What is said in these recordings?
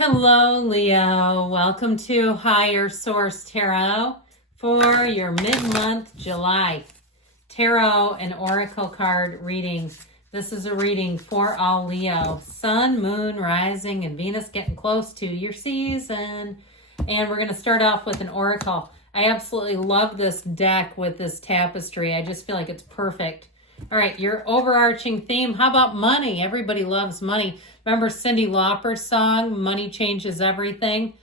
Hello, Leo. Welcome to Higher Source Tarot for your mid-month July tarot and oracle card reading. This is a reading for all Leo. Sun, moon, rising, and Venus getting close to your season. And we're going to start off with an oracle. I absolutely love this deck with this tapestry. I just feel like it's perfect. All right, your overarching theme. How about money? Everybody loves money. Remember Cyndi Lauper's song, Money Changes Everything?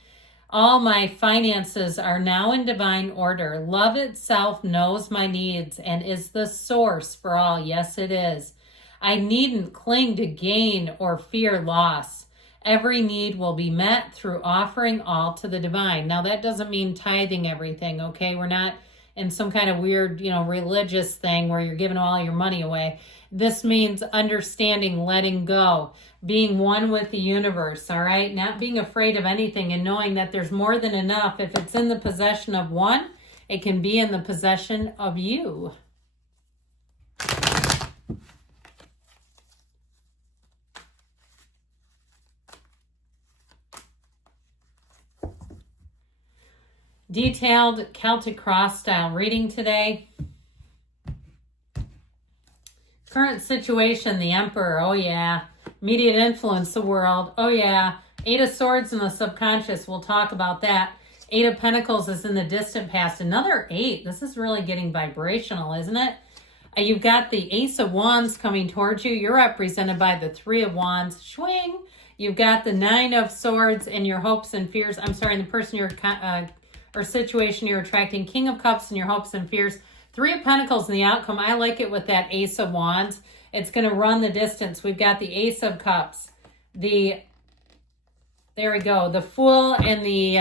All my finances are now in divine order. Love itself knows my needs and is the source for all. Yes, it is. I needn't cling to gain or fear loss. Every need will be met through offering all to the divine. Now, that doesn't mean tithing everything, okay? We're not in some kind of weird, religious thing where you're giving all your money away. This means understanding, letting go, being one with the universe, all right? Not being afraid of anything and knowing that there's more than enough. If it's in the possession of one, it can be in the possession of you. Detailed Celtic cross style reading today. Current situation, the Emperor, oh yeah. Immediate influence, the world, oh yeah. Eight of Swords in the subconscious, we'll talk about that. Eight of Pentacles is in the distant past. Another 8, this is really getting vibrational, isn't it? You've got the Ace of Wands coming towards you. You're represented by the 3 of Wands, swing. You've got the 9 of Swords and your hopes and fears. I'm sorry, the person you're or situation you're attracting, King of Cups and your hopes and fears, 3 of Pentacles and the outcome. I like it with that Ace of Wands. It's going to run the distance. We've got the Ace of Cups, there we go, the Fool and the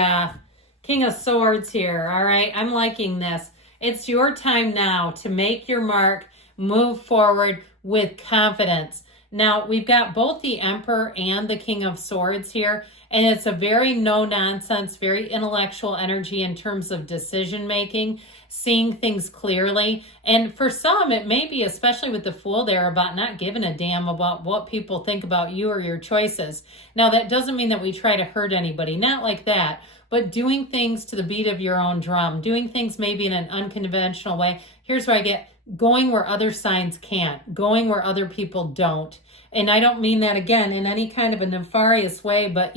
King of Swords here. All right, I'm liking this. It's your time now to make your mark, move forward with confidence. Now, we've got both the Emperor and the King of Swords here, and it's a very no-nonsense, very intellectual energy in terms of decision-making, seeing things clearly. And for some, it may be, especially with the Fool there, about not giving a damn about what people think about you or your choices. Now, that doesn't mean that we try to hurt anybody, not like that, but doing things to the beat of your own drum, doing things maybe in an unconventional way. Here's where I get going where other signs can't, going where other people don't. And I don't mean that, again, in any kind of a nefarious way, but,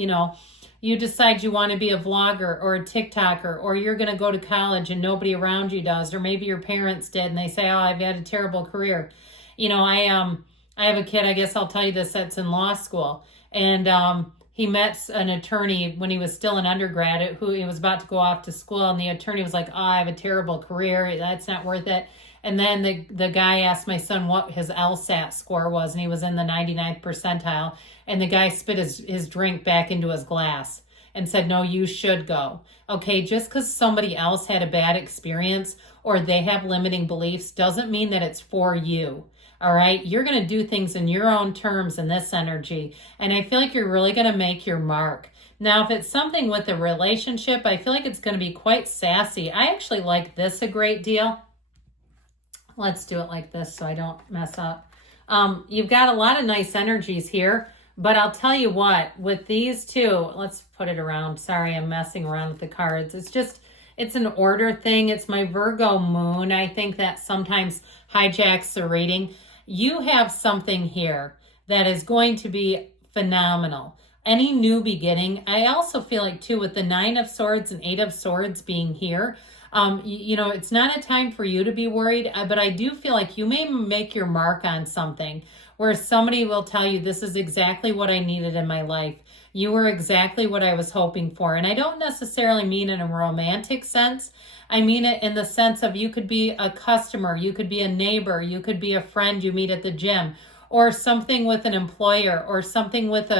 you decide you want to be a vlogger or a TikToker, or you're going to go to college and nobody around you does, or maybe your parents did and they say, oh, I've had a terrible career. I have a kid, I guess I'll tell you this, that's in law school. And he met an attorney when he was still an undergrad who he was about to go off to school. And the attorney was like, oh, I have a terrible career. That's not worth it. And then the guy asked my son what his LSAT score was, and he was in the 99th percentile. And the guy spit his drink back into his glass and said, no, you should go. Okay, just because somebody else had a bad experience or they have limiting beliefs doesn't mean that it's for you. All right, you're going to do things in your own terms in this energy. And I feel like you're really going to make your mark. Now, if it's something with a relationship, I feel like it's going to be quite sassy. I actually like this a great deal. Let's do it like this so I don't mess up. You've got a lot of nice energies here, but I'll tell you what, with these two, let's put it around. Sorry, I'm messing around with the cards. It's an order thing. It's my Virgo moon. I think that sometimes hijacks the reading. You have something here that is going to be phenomenal. Any new beginning. I also feel like, too, with the 9 of Swords and 8 of Swords being here, it's not a time for you to be worried, but I do feel like you may make your mark on something where somebody will tell you, this is exactly what I needed in my life. You were exactly what I was hoping for. And I don't necessarily mean in a romantic sense. I mean it in the sense of you could be a customer, you could be a neighbor, you could be a friend you meet at the gym, or something with an employer, or something with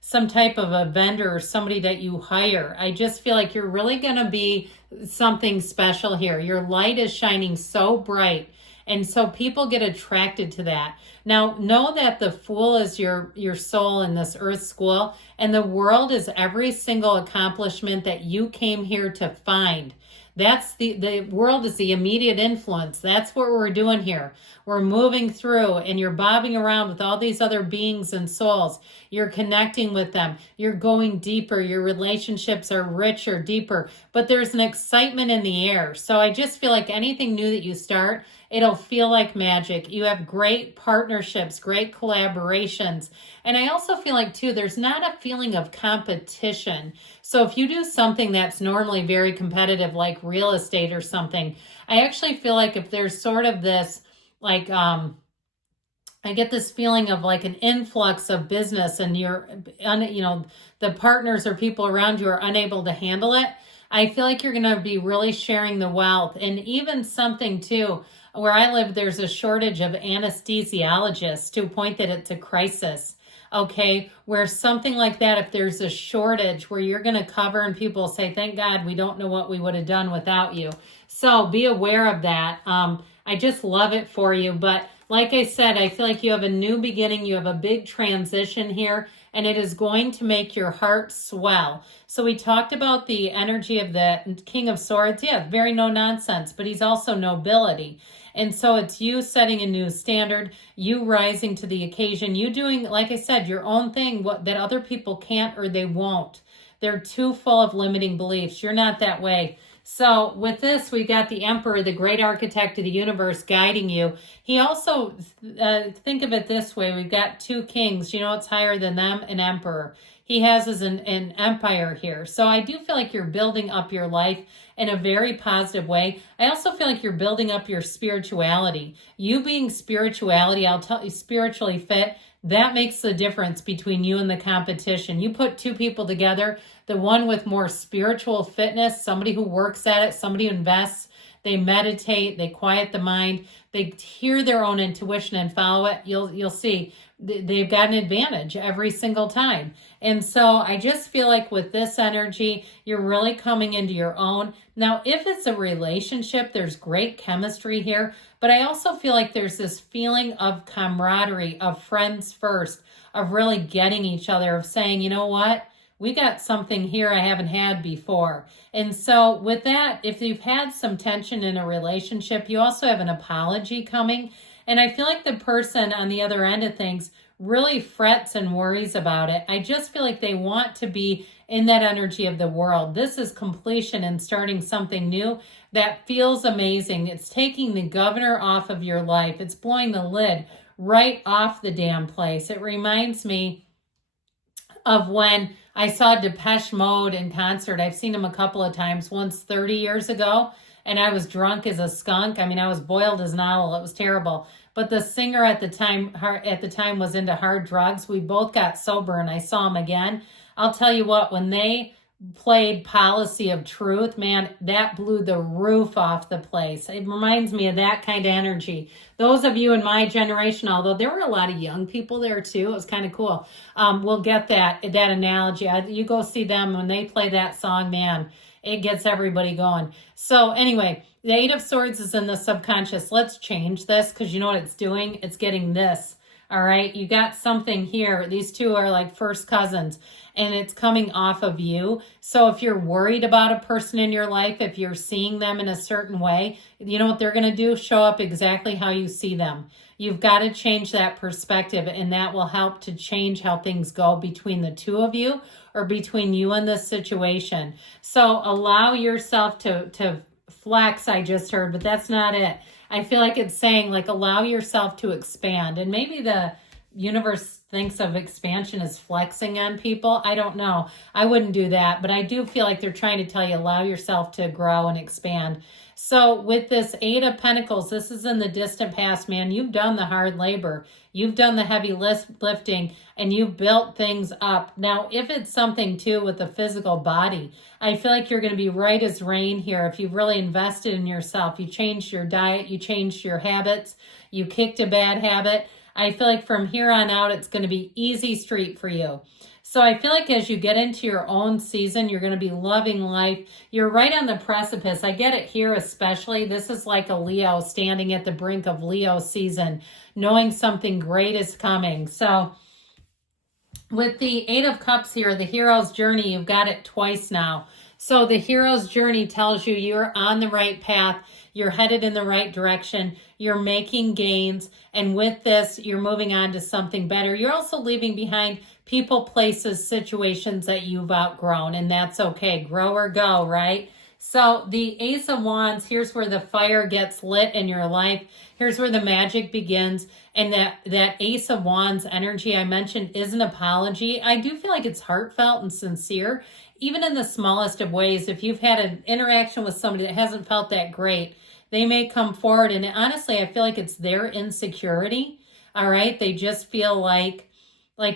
some type of a vendor or somebody that you hire. I just feel like you're really going to be something special here. Your light is shining so bright, and so people get attracted to that. Now, know that the Fool is your soul in this earth school, and the world is every single accomplishment that you came here to find. That's the world is the immediate influence. That's what we're doing here. We're moving through, and you're bobbing around with all these other beings and souls. You're connecting with them. You're going deeper. Your relationships are richer, deeper, but there's an excitement in the air. So I just feel like anything new that you start, it'll feel like magic. You have great partnerships, great collaborations. And I also feel like, too, there's not a feeling of competition. So if you do something that's normally very competitive, like real estate or something, I actually feel like if there's sort of this, like, I get this feeling of like an influx of business, and the partners or people around you are unable to handle it. I feel like you're going to be really sharing the wealth. And even something too, where I live, there's a shortage of anesthesiologists, to a point that it's a crisis. Okay, where something like that, if there's a shortage where you're going to cover, and people say, thank God, we don't know what we would have done without you. So be aware of that. I just love it for you. But like I said, I feel like you have a new beginning. You have a big transition here, and it is going to make your heart swell. So we talked about the energy of the King of Swords. Yeah, very no nonsense, but he's also nobility. And so it's you setting a new standard, you rising to the occasion, you doing, like I said, your own thing that other people can't or they won't. They're too full of limiting beliefs. You're not that way. So with this, we got the Emperor, the great architect of the universe, guiding you. He also, think of it this way, we've got two kings. You know what's higher than them? An emperor. He has as an empire here. So I do feel like you're building up your life in a very positive way. I also feel like you're building up your spirituality. You being spirituality, I'll tell you, spiritually fit, that makes the difference between you and the competition. You put two people together, the one with more spiritual fitness, somebody who works at it, somebody who invests, they meditate, they quiet the mind, they hear their own intuition and follow it. You'll see they've got an advantage every single time. And so I just feel like with this energy, you're really coming into your own. Now, if it's a relationship, there's great chemistry here, but I also feel like there's this feeling of camaraderie, of friends first, of really getting each other, of saying, you know what? We got something here I haven't had before. And so with that, if you've had some tension in a relationship, you also have an apology coming. And I feel like the person on the other end of things really frets and worries about it. I just feel like they want to be in that energy of the world. This is completion and starting something new that feels amazing. It's taking the governor off of your life. It's blowing the lid right off the damn place. It reminds me of when I saw Depeche Mode in concert. I've seen them a couple of times, once 30 years ago, and I was drunk as a skunk. I mean, I was boiled as an owl. It was terrible. But the singer at the time was into hard drugs. We both got sober, and I saw him again. I'll tell you what, when they played Policy of Truth, man, that blew the roof off the place. It reminds me of that kind of energy. Those of you in my generation, although there were a lot of young people there too, it was kind of cool. We'll get that analogy. You go see them when they play that song, man, it gets everybody going. So anyway, the Eight of Swords is in the subconscious. Let's change this, because you know what it's doing? It's getting this. All right, you got something here. These two are like first cousins, and it's coming off of you. So if you're worried about a person in your life, if you're seeing them in a certain way, you know what they're going to do? Show up exactly how you see them. You've got to change that perspective, and that will help to change how things go between the two of you, or between you and this situation. So allow yourself to flex, I just heard, but that's not it. I feel like it's saying, like, allow yourself to expand. And maybe the universe thinks of expansion as flexing on people. I don't know. I wouldn't do that. But I do feel like they're trying to tell you, allow yourself to grow and expand. So with this Eight of Pentacles, this is in the distant past, man. You've done the hard labor. You've done the heavy lifting, and you've built things up. Now, if it's something too with the physical body, I feel like you're going to be right as rain here. If you've really invested in yourself, you changed your diet, you changed your habits, you kicked a bad habit. I feel like from here on out, it's going to be easy street for you. So I feel like as you get into your own season, you're going to be loving life. You're right on the precipice. I get it here especially. This is like a Leo standing at the brink of Leo season, knowing something great is coming. So with the Eight of Cups here, the hero's journey, you've got it twice now. So the hero's journey tells you you're on the right path. You're headed in the right direction. You're making gains. And with this, you're moving on to something better. You're also leaving behind people, places, situations that you've outgrown. And that's okay. Grow or go, right? So the Ace of Wands, here's where the fire gets lit in your life. Here's where the magic begins. And that Ace of Wands energy I mentioned is an apology. I do feel like it's heartfelt and sincere, even in the smallest of ways. If you've had an interaction with somebody that hasn't felt that great, they may come forward. And honestly, I feel like it's their insecurity. All right. They just feel like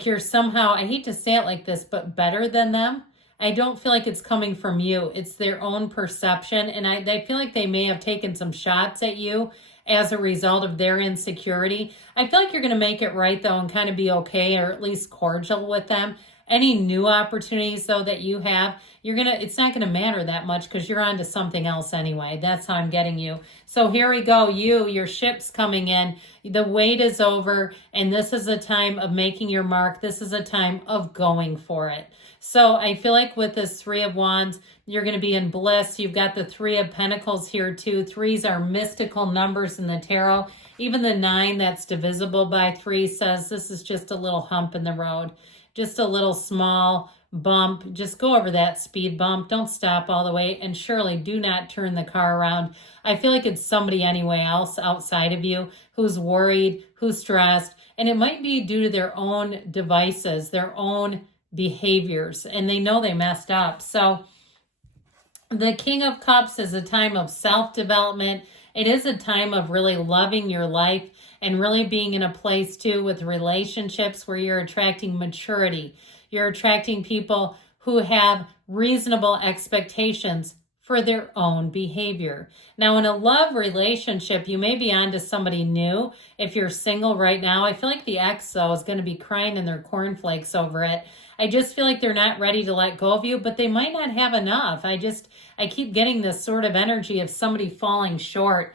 you're somehow, I hate to say it like this, but better than them. I don't feel like it's coming from you. It's their own perception. And they feel like they may have taken some shots at you as a result of their insecurity. I feel like you're going to make it right, though, and kind of be okay, or at least cordial with them. Any new opportunities, though, that you have, it's not going to matter that much because you're on to something else anyway. That's how I'm getting you. So here we go. Your ship's coming in. The wait is over, and this is a time of making your mark. This is a time of going for it. So I feel like with this Three of Wands, you're going to be in bliss. You've got the Three of Pentacles here too. Threes are mystical numbers in the tarot. Even the 9 that's divisible by 3 says this is just a little hump in the road. Just a little small bump. Just go over that speed bump. Don't stop all the way. And surely do not turn the car around. I feel like it's somebody anyway else outside of you who's worried, who's stressed. And it might be due to their own devices, their own behaviors, and they know they messed up. So the King of Cups is a time of self-development. It is a time of really loving your life and really being in a place too with relationships where you're attracting maturity. You're attracting people who have reasonable expectations for their own behavior. Now, in a love relationship, you may be on to somebody new. If you're single right now, I feel like the ex, though, is going to be crying in their cornflakes over it. I just feel like they're not ready to let go of you, but they might not have enough. I keep getting this sort of energy of somebody falling short.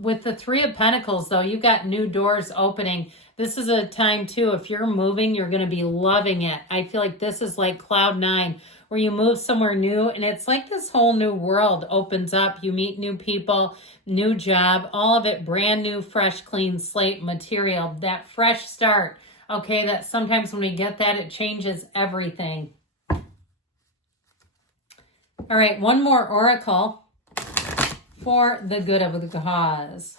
With the Three of Pentacles, though, you've got new doors opening. This is a time, too, if you're moving, you're going to be loving it. I feel like this is like cloud 9, where you move somewhere new, and it's like this whole new world opens up. You meet new people, new job, all of it brand new, fresh, clean slate material, that fresh start. Okay, that sometimes when we get that, it changes everything. All right, one more oracle for the good of the cause.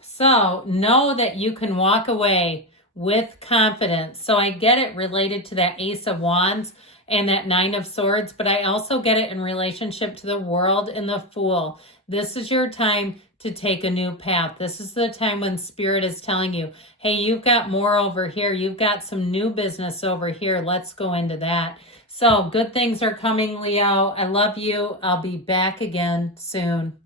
So know that you can walk away with confidence. So I get it related to that Ace of Wands and that 9 of Swords, but I also get it in relationship to the World and the Fool. This is your time to take a new path. This is the time when Spirit is telling you, hey, you've got more over here. You've got some new business over here. Let's go into that. So good things are coming, Leo. I love you. I'll be back again soon.